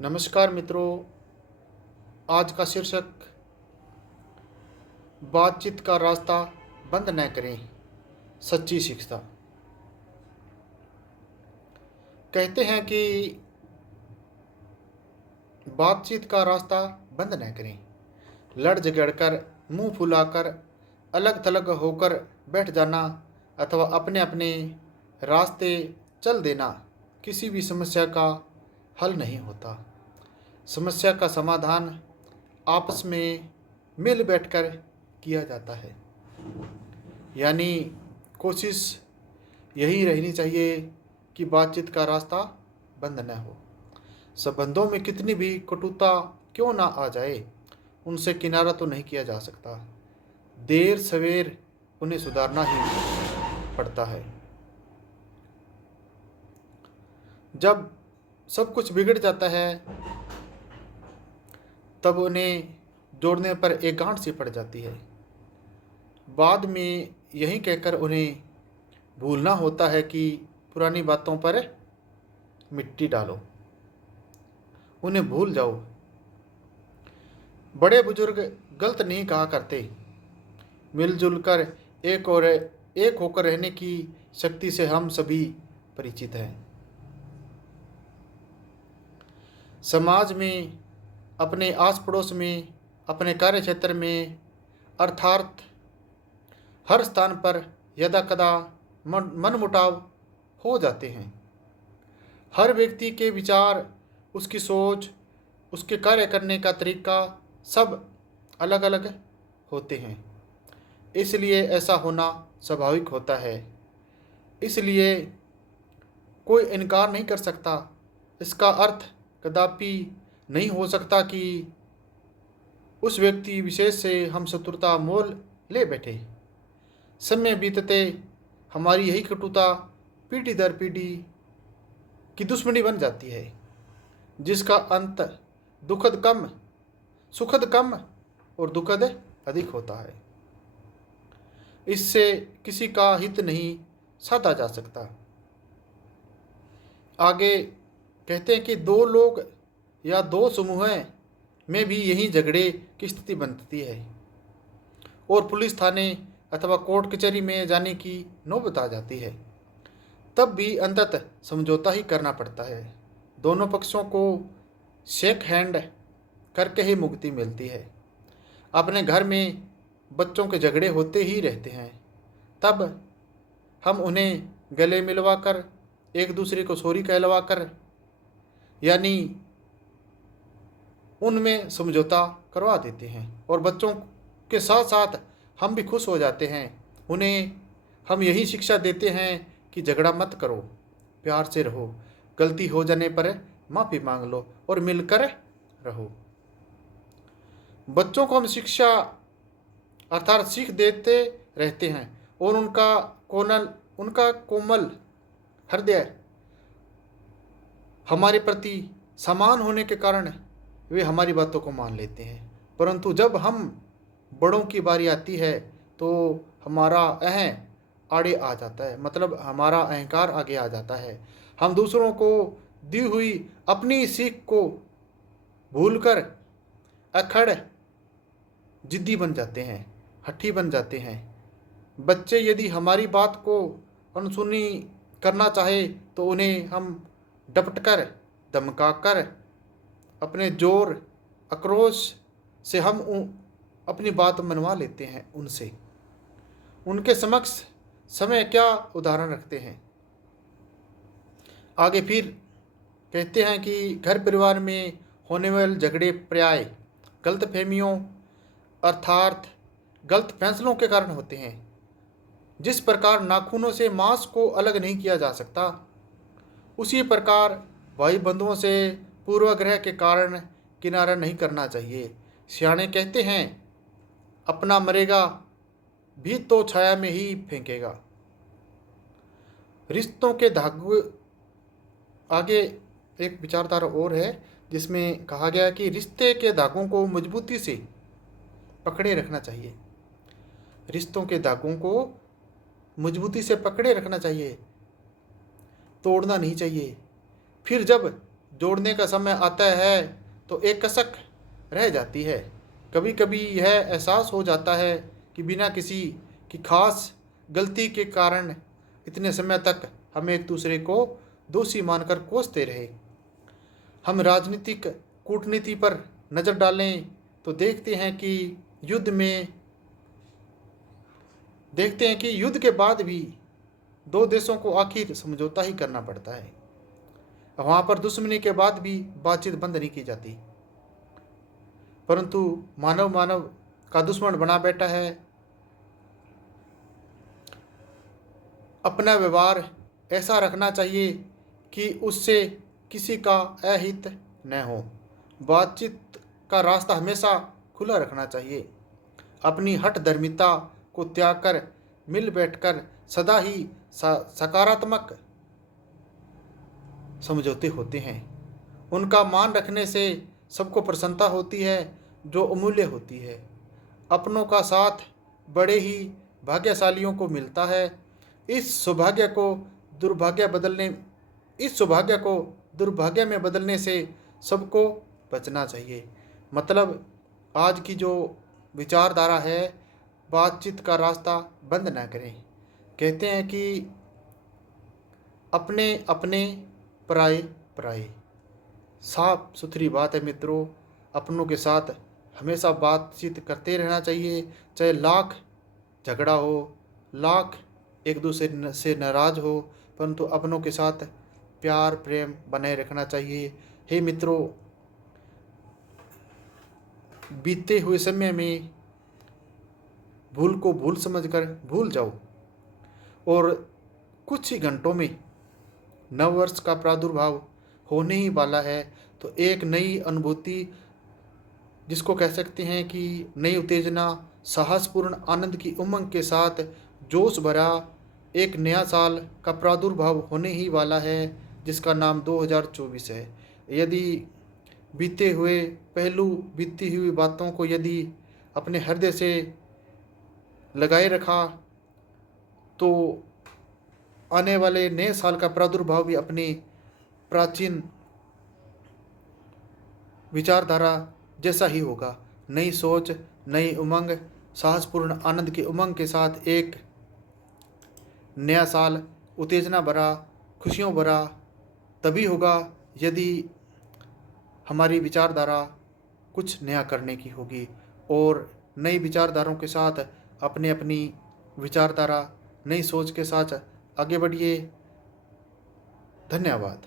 नमस्कार मित्रों। आज का शीर्षक बातचीत का रास्ता बंद न करें, सच्ची शिक्षा। कहते हैं कि बातचीत का रास्ता बंद न करें। लड़ झगड़ कर, मुंह फुलाकर, अलग थलग होकर बैठ जाना अथवा अपने अपने रास्ते चल देना किसी भी समस्या का हल नहीं होता। समस्या का समाधान आपस में मिल बैठकर किया जाता है। यानी कोशिश यही रहनी चाहिए कि बातचीत का रास्ता बंद न हो। संबंधों में कितनी भी कटुता क्यों ना आ जाए, उनसे किनारा तो नहीं किया जा सकता। देर सवेर उन्हें सुधारना ही पड़ता है। जब सब कुछ बिगड़ जाता है तब उन्हें जोड़ने पर एक गांठ सी पड़ जाती है। बाद में यही कहकर उन्हें भूलना होता है कि पुरानी बातों पर मिट्टी डालो, उन्हें भूल जाओ। बड़े बुजुर्ग गलत नहीं कहा करते। मिलजुल कर एक होकर रहने की शक्ति से हम सभी परिचित हैं। समाज में, अपने आस पड़ोस में, अपने कार्य क्षेत्र में, अर्थात हर स्थान पर यदा कदा मनमुटाव हो जाते हैं। हर व्यक्ति के विचार, उसकी सोच, उसके कार्य करने का तरीका सब अलग अलग होते हैं। इसलिए ऐसा होना स्वाभाविक होता है। इसलिए कोई इनकार नहीं कर सकता। इसका अर्थ कदापि नहीं हो सकता कि उस व्यक्ति विशेष से हम शत्रुता मोल ले बैठे। समय बीतते हमारी यही कटुता पीढ़ी दर पीढ़ी की दुश्मनी बन जाती है, जिसका अंत सुखद कम और दुखद अधिक होता है। इससे किसी का हित नहीं साधा जा सकता। आगे कहते हैं कि दो लोग या दो समूह में भी यही झगड़े की स्थिति बनती है और पुलिस थाने अथवा कोर्ट कचहरी में जाने की नौबत आ जाती है। तब भी अंततः समझौता ही करना पड़ता है। दोनों पक्षों को शेक हैंड करके ही मुक्ति मिलती है। अपने घर में बच्चों के झगड़े होते ही रहते हैं। तब हम उन्हें गले मिलवाकर, एक दूसरे को सॉरी कहलवाकर, यानी उनमें समझौता करवा देते हैं और बच्चों के साथ साथ हम भी खुश हो जाते हैं। उन्हें हम यही शिक्षा देते हैं कि झगड़ा मत करो, प्यार से रहो, गलती हो जाने पर माफ़ी मांग लो और मिलकर रहो। बच्चों को हम शिक्षा अर्थात सीख देते रहते हैं और उनका कोमल हृदय हमारे प्रति समान होने के कारण वे हमारी बातों को मान लेते हैं। परंतु जब हम बड़ों की बारी आती है तो हमारा आड़े आ जाता है, मतलब हमारा अहंकार आगे आ जाता है। हम दूसरों को दी हुई अपनी सीख को भूलकर अखड़ जिद्दी बन जाते हैं, हठी बन जाते हैं। बच्चे यदि हमारी बात को अनसुनी करना चाहे तो उन्हें हम डपटकर, धमकाकर, अपने जोर आक्रोश से हम अपनी बात मनवा लेते हैं उनसे। उनके समक्ष समय क्या उदाहरण रखते हैं। आगे फिर कहते हैं कि घर परिवार में होने वाले झगड़े प्राय गलतफहमियों अर्थात गलत फैसलों के कारण होते हैं। जिस प्रकार नाखूनों से मांस को अलग नहीं किया जा सकता, उसी प्रकार भाई बंधुओं से पूर्वाग्रह के कारण किनारा नहीं करना चाहिए। सियाने कहते हैं, अपना मरेगा भी तो छाया में ही फेंकेगा। रिश्तों के धागे, आगे एक विचारधारा और है जिसमें कहा गया कि रिश्ते के धागों को मजबूती से पकड़े रखना चाहिए। रिश्तों के धागों को मजबूती से पकड़े रखना चाहिए, तोड़ना नहीं चाहिए। फिर जब जोड़ने का समय आता है तो एक कसक रह जाती है। कभी कभी यह एहसास हो जाता है कि बिना किसी की खास गलती के कारण इतने समय तक हम एक दूसरे को दोषी मानकर कोसते रहे। हम राजनीतिक कूटनीति पर नज़र डालें तो युद्ध में देखते हैं कि युद्ध के बाद भी दो देशों को आखिर समझौता ही करना पड़ता है। वहाँ पर दुश्मनी के बाद भी बातचीत बंद नहीं की जाती, परंतु मानव मानव का दुश्मन बना बैठा है। अपना व्यवहार ऐसा रखना चाहिए कि उससे किसी का अहित न हो। बातचीत का रास्ता हमेशा खुला रखना चाहिए। अपनी हठधर्मिता को त्याग कर मिल बैठकर सदा ही सकारात्मक समझौते होते हैं। उनका मान रखने से सबको प्रसन्नता होती है जो अमूल्य होती है। अपनों का साथ बड़े ही भाग्यशालियों को मिलता है। इस सौभाग्य को दुर्भाग्य में बदलने से सबको बचना चाहिए। मतलब आज की जो विचारधारा है, बातचीत का रास्ता बंद ना करें। कहते हैं कि अपने अपने पराए पराए। साफ सुथरी बात है मित्रों। अपनों के साथ हमेशा बातचीत करते रहना चाहिए, चाहे लाख झगड़ा हो, लाख एक दूसरे से नाराज हो, परंतु अपनों के साथ प्यार प्रेम बनाए रखना चाहिए। हे मित्रों, बीते हुए समय में भूल को भूल समझकर भूल जाओ और कुछ ही घंटों में नववर्ष का प्रादुर्भाव होने ही वाला है। तो एक नई अनुभूति, जिसको कह सकते हैं कि नई उत्तेजना, साहसपूर्ण आनंद की उमंग के साथ जोश भरा एक नया साल का प्रादुर्भाव होने ही वाला है, जिसका नाम 2024 है। यदि बीते हुए बीती हुई बातों को यदि अपने हृदय से लगाए रखा तो आने वाले नए साल का प्रादुर्भाव भी अपनी प्राचीन विचारधारा जैसा ही होगा। नई सोच, नई उमंग, साहसपूर्ण आनंद की उमंग के साथ एक नया साल उत्तेजना भरा, खुशियों भरा तभी होगा यदि हमारी विचारधारा कुछ नया करने की होगी। और नई विचारधाराओं के साथ अपनी विचारधारा, नई सोच के साथ आगे बढ़िए। धन्यवाद।